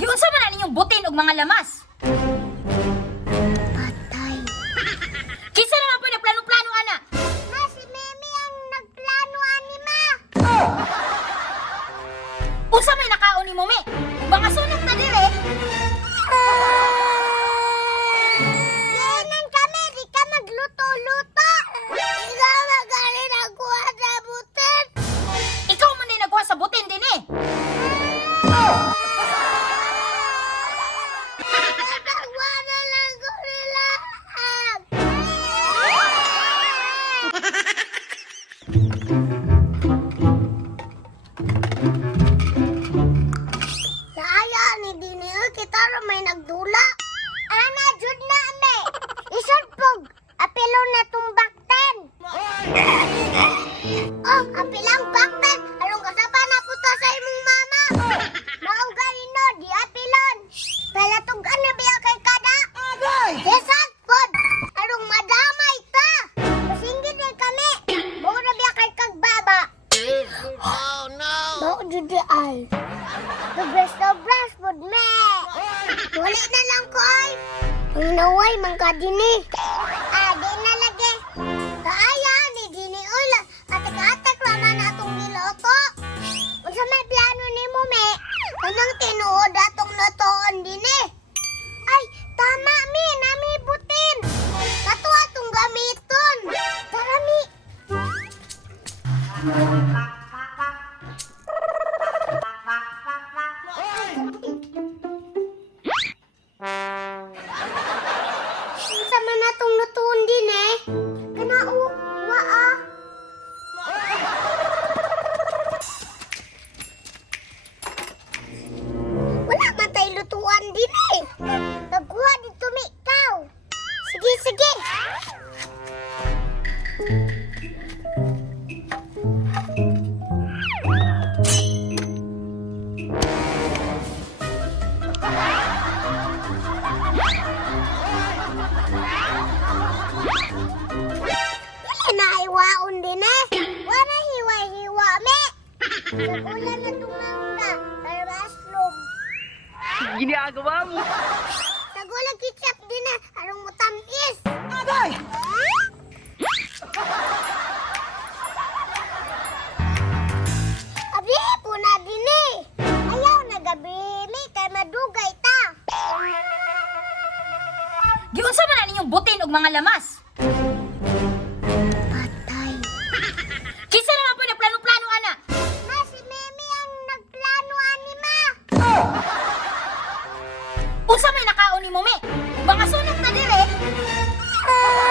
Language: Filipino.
Giunsa man na ninyong butin og mga lamas? Patay. Kisa naman po nagplano-plano ana. Ma, si Mimi ang nagplano ani ma. Unsa may nakaon ni mo me? Mga sunog na dire. May nagdula. Ana, jud na ame. Isod pog, apilo na tumbakten. Oh, apilang bakten. Arong kasaba na puto sa imong mama. Mao ganino, di apilon. Palatog na biya kay kada. Desat pod. Arong madamay ta. Pasinggit na kami. Mao na biya kay kagbaba. Oh no. Mao jud ay. Dobres pod me. Wali na lang ko ay. Ang naway man ka dini. Natong lutuon din eh? Kanao, wa ah. Wala man tayo lutuan din eh. Nagkuha dito mi ikaw. Sige, sige. Nagulan na tumangga. Para maslog. Ginagawa mo. Nagulang ketchup din eh. Arong mo tamis. Agay! Abi, puna din eh. Ayaw na gabi. May kay madugay ta. Giunsa man na ninyong butin og mga lamas? Unsa may nakaon ni mo mi? Mga sunod na dire. Ah!